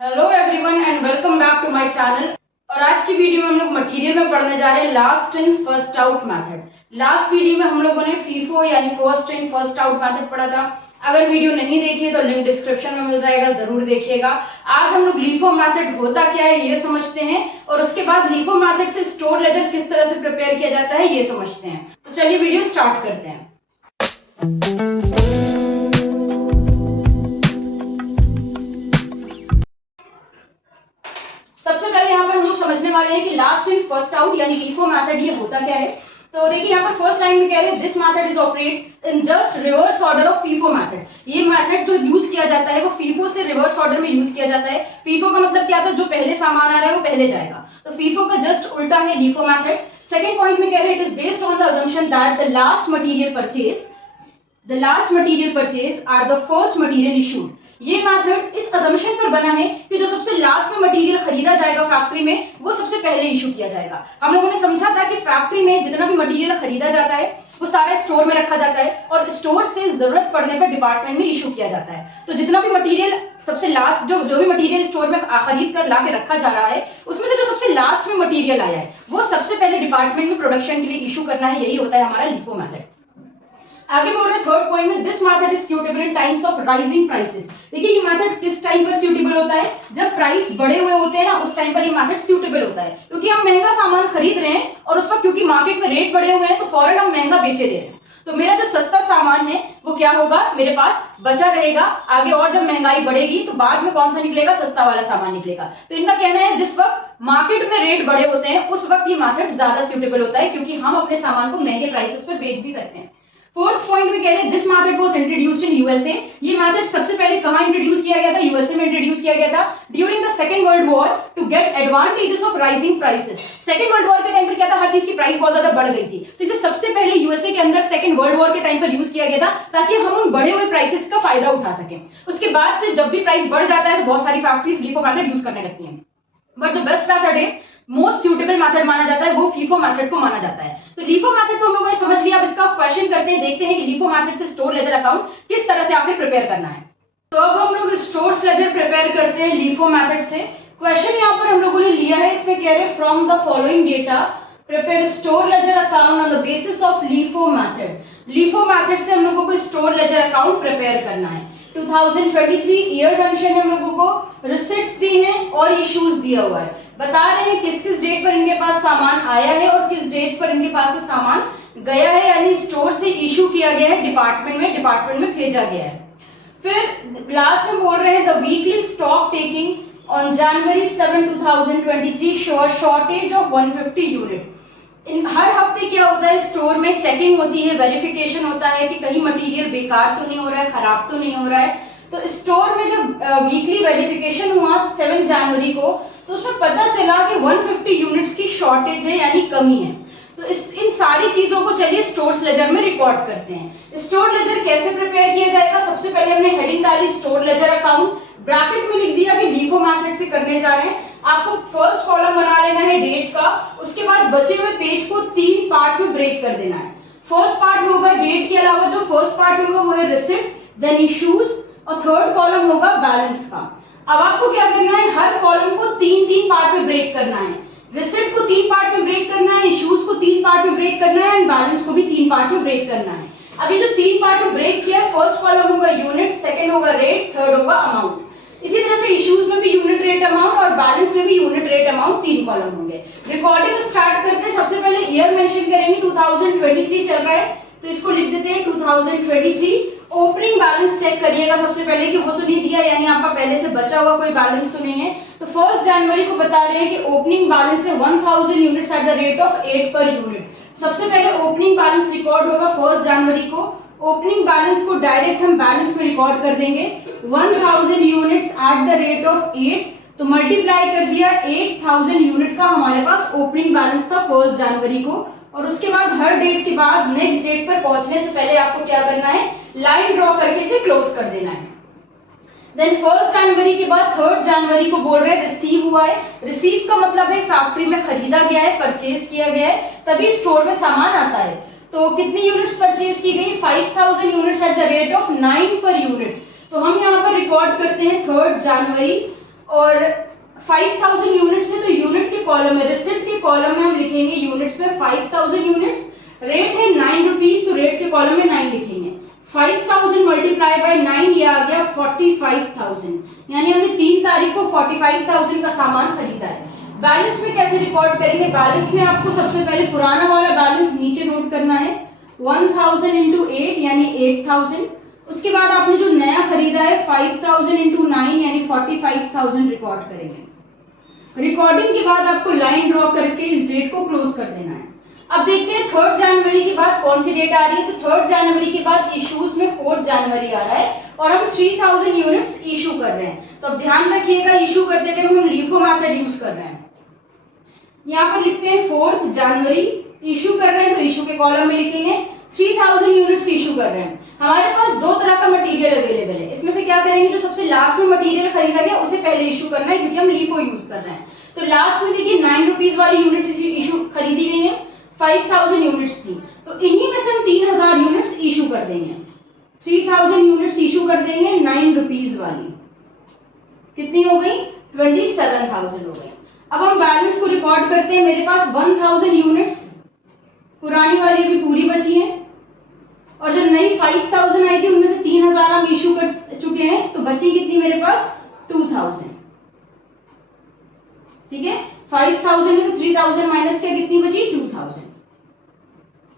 Hello everyone and welcome back to my channel. और आज की वीडियो में हम लोग मटेरियल में पढ़ने जा रहे हैं last in first out method. Last video में हम लोगों ने फीफो यानी first in first out method पढ़ा था। अगर वीडियो नहीं देखी है तो लिंक डिस्क्रिप्शन में मिल जाएगा, जरूर देखिएगा। आज हम लोग लीफो मेथड होता क्या है ये समझते हैं और उसके बाद लीफो मेथड से स्टोर लेजर किस तरह से प्रिपेयर किया जाता है ये समझते हैं। तो चलिए वीडियो स्टार्ट करते हैं। सबसे पहले यहाँ पर हम लोग समझने वाले हैं कि लास्ट इन फर्स्ट आउट यानी लीफो मेथड ये होता क्या है। तो देखिए यहाँ पर फर्स्ट लाइन में कह रहे हैं this method is operate in just reverse order of FIFO method. ये मेथड जो यूज किया जाता है वो फीफो से रिवर्स ऑर्डर में यूज किया जाता है। फीफो का मतलब क्या था, जो पहले सामान आ रहा है वो पहले जाएगा, तो फीफो का जस्ट उल्टा है लीफो मेथड। सेकंड पॉइंट में कह रहे हैं it is based on the assumption that the last material purchase are the first material issued. ये मेथड इस अजम्पशन पर बना है कि जो सबसे लास्ट में मटेरियल खरीदा जाएगा फैक्ट्री में वो सबसे पहले इशू किया जाएगा। हम लोगों ने समझा था कि फैक्ट्री में जितना भी मटेरियल खरीदा जाता है वो सारा स्टोर में रखा जाता है और स्टोर से जरूरत पड़ने पर डिपार्टमेंट में इशू किया जाता है। तो जितना भी मटेरियल सबसे लास्ट जो भी मटेरियल स्टोर में खरीद कर लाके रखा जा रहा है उसमें से जो सबसे लास्ट में मटेरियल आया है वो सबसे पहले डिपार्टमेंट में प्रोडक्शन के लिए इशू करना है। यही होता है हमारा लीफो मेथड। आगे बोल रहे हैं थर्ड पॉइंट में this method is suitable in times of rising prices. देखिए ये मेथड किस टाइम पर सूटेबल होता है, जब प्राइस बढ़े हुए होते हैं ना उस टाइम पर ये मेथड सूटेबल होता है, क्योंकि हम महंगा सामान खरीद रहे हैं और उस वक्त क्योंकि मार्केट में रेट बढ़े हुए हैं तो फौरन हम महंगा बेचे दे रहे हैं। तो मेरा जो सस्ता सामान है वो क्या होगा, मेरे पास बचा रहेगा। आगे और जब महंगाई बढ़ेगी तो बाद में कौन सा निकलेगा, सस्ता वाला सामान निकलेगा। तो इनका कहना है जिस वक्त मार्केट में रेट बढ़े होते हैं उस वक्त ये मेथड ज्यादा सूटेबल होता है, क्योंकि हम अपने सामान को महंगे प्राइसेस पर बेच भी सकते हैं। फोर्थ पॉइंट में कह रहे हैं this method was introduced in USA. ये मेथड सबसे पहले कहां इंट्रोड्यूस किया गया था, यूएसए में इंट्रोड्यूस किया गया था during the Second World War to get advantages of rising prices. Second World War के टाइम पर क्या था, हर चीज की प्राइस बहुत ज्यादा बढ़ गई थी, तो इसे सबसे पहले यूएसए के अंदर सेकंड वर्ल्ड वॉर के टाइम पर यूज किया गया था ताकि हम उन बढ़े हुए प्राइसेस का फायदा उठा सकें। उसके बाद से जब भी प्राइस बढ़ जाता है तो बहुत सारी फैक्ट्रीज लीफो मेथड यूज करने लगती हैं, बट जो बेस्ट मेथड है, मोस्ट सूटेबल मेथड माना जाता है वो फीफो मेथड को माना जाता है। तो लीफो मेथड तो हम लोगों ने समझ लिया। अब इसका क्वेश्चन करते हैं, देखते हैं कि लीफो मेथड से स्टोर लेजर अकाउंट किस तरह से आपने प्रिपेयर करना है। तो अब हम लोग स्टोर लेजर प्रिपेयर करते हैं लीफो मेथड से। क्वेश्चन यहाँ पर हम लोगों ने लिया है, इसमें कह रहे हैं from the following data prepare store ledger account on the basis of LIFO method. LIFO method से हम लोगों को स्टोर लेजर अकाउंट प्रिपेयर करना है। 2023 ईयर मेंशन है हम लोगों को, रिसिप्ट्स दी हैं और इश्यूज दिया हुआ है। बता रहे हैं किस किस डेट पर इनके पास सामान आया है और किस डेट पर इनके पास से सामान गया है, यानी स्टोर से इशू किया गया है डिपार्टमेंट में भेजा गया है। फिर लास्ट में बोल रहे हैं the weekly stock taking on January 7 2023 show shortage of 150 unit. हर हफ्ते क्या होता है, स्टोर में चेकिंग होती है, वेरिफिकेशन होता है कि कहीं मटेरियल बेकार तो नहीं हो रहा है, खराब तो नहीं हो रहा है। तो स्टोर में जब वीकली वेरिफिकेशन हुआ 7 जनवरी को तो उसमें पता चला कि 150 यूनिट्स की शॉर्टेज है यानी कमी है। तो इन सारी चीजों को चलिए स्टोर लेजर में रिकॉर्ड करते हैं। स्टोर लेजर कैसे प्रिपेयर किया जाएगा, सबसे पहले हमने हेडिंग डाली स्टोर लेजर अकाउंट, ब्रैकेट में लिख दिया कि लीफो मेथड से करने जा रहे हैं। आपको फर्स्ट कॉलम बना लेना है डेट का, उसके बाद बचे हुए पेज को 3 पार्ट में ब्रेक कर देना है। फर्स्ट पार्ट होगा डेट के अलावा जो फर्स्ट पार्ट होगा वो है रिसिप्ट, देन इश्यूज और थर्ड कॉलम होगा बैलेंस का। अब आपको क्या करना है, हर कॉलम को 3-3 पार्ट में ब्रेक करना है। रिसिप्ट को 3 पार्ट में ब्रेक करना है, इश्यूज को 3 पार्ट में ब्रेक करना है एंड बैलेंस को भी 3 पार्ट में ब्रेक करना है। अब ये जो 3 पार्ट में ब्रेक किया है, फर्स्ट कॉलम होगा यूनिट, सेकंड होगा रेट, थर्ड होगा अमाउंट। इसी तरह से इश्यूज में भी यूनिट रेट अमाउंट और बैलेंस में भी यूनिट रेट अमाउंट 3 कॉलम होंगे। रिकॉर्डिंग स्टार्ट करते हैं, सबसे पहले ईयर मेंशन करेंगे, 2023 चल रहा है तो इसको लिख देते हैं 2023। ओपनिंग बैलेंस चेक करिएगा सबसे पहले कि वो तो नहीं दिया, यानी आपका पहले से बचा हुआ कोई बैलेंस तो नहीं है। तो 1 जनवरी को बता रहे हैं कि ओपनिंग बैलेंस है 1000 units at the rate of 8 per unit. सबसे पहले ओपनिंग बैलेंस रिकॉर्ड होगा 1 जनवरी को। ओपनिंग बैलेंस को डायरेक्ट हम बैलेंस में रिकॉर्ड कर देंगे, 1000 units at the rate of 8, तो मल्टीप्लाई कर दिया 8000 यूनिट का हमारे पास ओपनिंग बैलेंस था 1 जनवरी को। और उसके बाद हर डेट के बाद नेक्स्ट डेट पर पहुंचने से पहले आपको क्या करना है, लाइन ड्रॉ करके इसे क्लोज कर देना है। देन 1 जनवरी के बाद 3 जनवरी को बोल रहे हैं रिसीव हुआ है। रिसीव का मतलब है फैक्ट्री में खरीदा गया है, परचेज किया गया है, तभी स्टोर में सामान आता है। तो कितनी यूनिट्स परचेज की गई, 5000 units at the rate of 9 per unit. तो हम यहाँ पर रिकॉर्ड करते हैं 3 जनवरी और 5000 यूनिट्स है तो यूनिट के कॉलम में, रिसिप्ट के कॉलम में हम लिखेंगे यूनिट्स में 5000 यूनिट्स। रेट है 9 रुपीज तो रेट के कॉलम में 9 लिखेंगे। 5000 मल्टीप्लाई बाय 9 ये आ गया 45,000, यानी हमने 3 तारीख को 45,000 का सामान खरीदा है। बैलेंस में कैसे रिकॉर्ड करेंगे? बैलेंस में आपको सबसे पहले पुराना वाला बैलेंस नीचे नोट करना है 1000 इंटू 8 यानी 8000। उसके बाद आपने जो नया खरीदा है 5000 इंटू 9 यानी 45,000 रिकॉर्ड करेंगे। रिकॉर्डिंग के बाद आपको लाइन ड्रॉ करके इस डेट को क्लोज कर देना है। अब देखते हैं 3 जनवरी के बाद कौन सी डेट आ रही है। तो 3 जनवरी के बाद इश्यूज में 4 जनवरी आ रहा है और हम 3000 यूनिट्स इशू कर रहे हैं। तो अब ध्यान रखिएगा इशू करते टाइम हम LIFO मेथड यूज कर रहे हैं। यहाँ पर लिखते हैं 4 जनवरी इशू कर रहे हैं तो इशू के कॉलम में लिखेंगे 3000 यूनिट्स इशू कर रहे हैं। हमारे पास 2 तरह का मटेरियल अवेलेबल है। इसमें से क्या करेंगे, जो सबसे लास्ट में मटेरियल खरीदा गया उसे पहले इशू करना है क्योंकि हम LIFO यूज कर रहे हैं। तो लास्ट में देखिए 9 रुपीज वाली यूनिट इशू खरीदी गई है, 5000 यूनिट्स थी, तो इन्हीं में से हम 3000 यूनिट्स इशू कर देंगे। 3000 यूनिट्स इशू कर देंगे 9 रुपीज वाली। कितनी हो गई? 27,000 हो गई। अब हम बैलेंस को रिकॉर्ड करते हैं। मेरे पास 1000 यूनिट्स पुरानी वाली अभी पूरी बची है और जो नई 5000 आई थी उनमें से 3000 हम इशू कर चुके हैं, तो बची कितनी मेरे पास? 2000। ठीक है, 5000 में से 3000 माइनस किया, कितनी बची? 2000।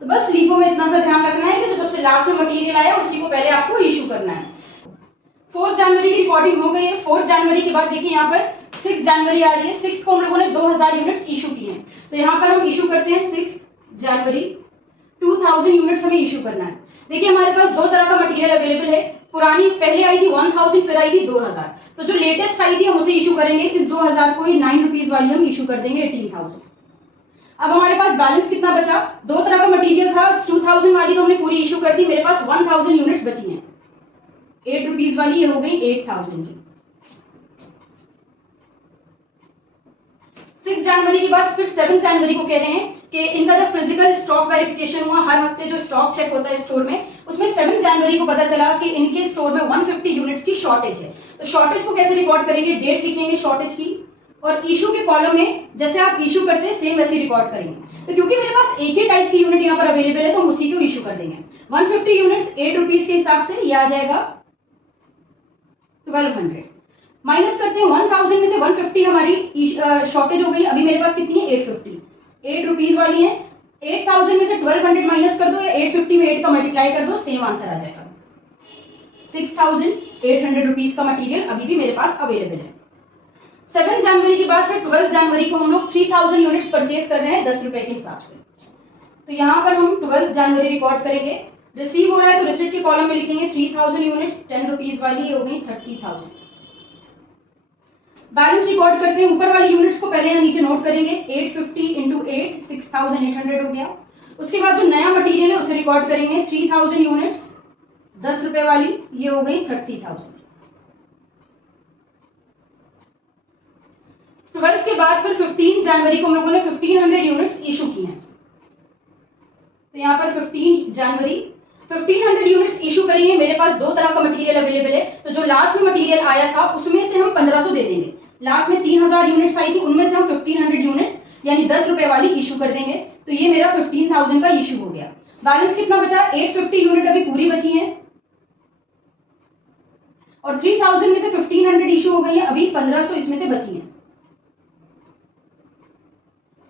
तो बस LIFO में इतना सा ध्यान रखना है कि जो सबसे लास्ट में मटेरियल आया उसी को पहले आपको इशू करना है। 4 जनवरी की रिकॉर्डिंग हो गई है। 4 जनवरी के बाद देखिए यहाँ पर 6 जनवरी आ रही है। 6 को हम लोगों ने 2000 यूनिट्स इशू किए हैं, तो यहाँ पर हम इशू करते हैं 6 जनवरी 2000 यूनिट्स हमें इशू करना है। देखिए हमारे पास 2 तरह का मटेरियल अवेलेबल है। पुरानी पहले आई थी 1000, फिर आई थी 2000, तो जो लेटेस्ट आई थी हम उसे इशू करेंगे। इस 2000 को ये 9 रुपीज वाली हम इशू कर देंगे 18,000। अब हमारे पास बैलेंस कितना बचा? 2 तरह का मटेरियल था। 2000 वाली तो हमने पूरी इशू कर दी, मेरे पास 1000 यूनिट्स बची हैं 8 रुपीज वाली, ये हो गई 8000 की। 6 जनवरी के बाद फिर 7 जनवरी को कह रहे हैं कि इनका जब फिजिकल स्टॉक वेरिफिकेशन हुआ, हर हफ्ते जो स्टॉक चेक होता है स्टोर में, उसमें 7 जनवरी को पता चला कि इनके स्टोर में 150 यूनिट्स की शॉर्टेज है। तो शॉर्टेज को कैसे रिकॉर्ड करेंगे? डेट लिखेंगे शॉर्टेज की और इशू के कॉलम में जैसे आप इशू करते हैं सेम वैसे रिकॉर्ड करेंगे। तो क्योंकि मेरे पास एक ही टाइप की यूनिट यहाँ पर अवेलेबल है तो हम उसी को इशू कर देंगे। 150 यूनिट्स 8 रुपीज के हिसाब से ये आ जाएगा 1200। माइनस करते हैं 1000 में से 150 हमारी शॉर्टेज हो गई। अभी मेरे पास कितनी है? 850, 8 रुपीज वाली है। 8000 में से 1200 माइनस कर दो या 850 में 8 का मल्टीप्लाई कर दो, सेम आंसर आ जाएगा। 6800 रुपीज का मटेरियल अभी भी मेरे पास अवेलेबल है। 7 जनवरी के बाद फिर 12 जनवरी को हम लोग 3000 यूनिट्स परचेज कर रहे हैं 10 रुपए के हिसाब से। तो यहाँ पर हम 12 जनवरी रिकॉर्ड करेंगे। रिसीव हो रहा है तो रिसिप्ट के कॉलम में लिखेंगे 3000 यूनिट्स 10 रुपीज वाली, ये हो गई 30,000। बैलेंस रिकॉर्ड करते हैं। ऊपर वाली यूनिट्स को पहले यहाँ नीचे नोट करेंगे। 850 इंटू 8 6800 हो गया। उसके बाद जो नया मटेरियल है उसे रिकॉर्ड करेंगे 3000 यूनिट्स 10 रुपए वाली, ये हो गई 30,000। 12 के बाद फिर 15 जनवरी को हम लोगों ने 1500 यूनिट्स इशू की हैं। तो यहाँ पर 15 जनवरी 1500 यूनिट्स इशू करी है। मेरे पास 2 तरह का मटेरियल अवेलेबल है, तो जो लास्ट में मटेरियल आया था उसमें से हम 1500 दे देंगे। लास्ट में 3000 यूनिट्स आई थी, उनमें से हम 1500 यूनिट्स यानी 10 रुपए वाली इशू कर देंगे। तो ये मेरा 15,000 का इशू हो गया। बैलेंस कितना बचा? 850 यूनिट अभी पूरी बची है और 3000 में से 1500 इशू हो गई है, अभी 1500 इसमें से बची है।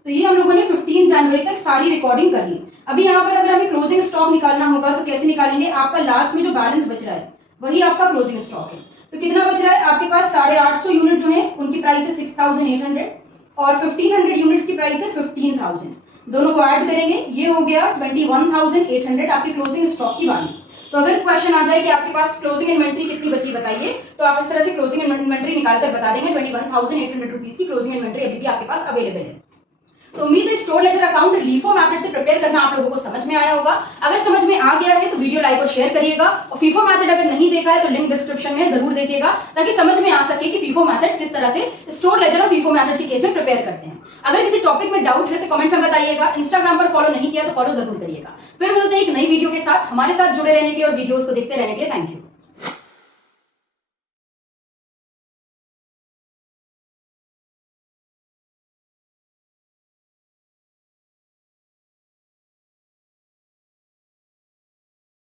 तो ये हम लोगों ने 15 जनवरी तक सारी रिकॉर्डिंग कर ली। अभी यहाँ पर अगर हमें क्लोजिंग स्टॉक निकालना होगा तो कैसे निकालेंगे? आपका लास्ट में जो बैलेंस बच रहा है वही आपका क्लोजिंग स्टॉक है। तो कितना बच रहा है? आपके पास 850 यूनिट जो है उनकी प्राइस है 6800 और 1500 यूनिट्स की प्राइस है 15,000। दोनों को ऐड करेंगे, ये हो गया 21,800 आपकी क्लोजिंग स्टॉक की वैल्यू। तो अगर क्वेश्चन आ जाए कि आपके पास क्लोजिंग इन्वेंट्री कितनी बची बताइए, तो आप इस तरह से क्लोजिंग इन्वेंट्री निकालकर बता देंगे 21,800 रुपीज की क्लोजिंग इन्वेंट्री अभी भी आपके पास अवेलेबल है। तो उम्मीद है store ledger account LIFO method से प्रिपेयर करना आप लोगों को समझ में आया होगा। अगर समझ में आ गया है तो वीडियो लाइक और शेयर करिएगा और FIFO मेथड अगर नहीं देखा है तो लिंक डिस्क्रिप्शन में जरूर देखिएगा ताकि समझ में आ सके कि FIFO मेथड किस तरह से स्टोर लेजर और FIFO मेथड के केस में प्रिपेयर करते हैं। अगर किसी टॉपिक में डाउट है तो कमेंट में बताइएगा। इंस्टाग्राम पर फॉलो नहीं किया तो फॉलो जरूर करिएगा। फिर मिलते हैं एक नई वीडियो के साथ। हमारे साथ जुड़े रहने के लिए और वीडियोस को देखते रहने के लिए थैंक यू।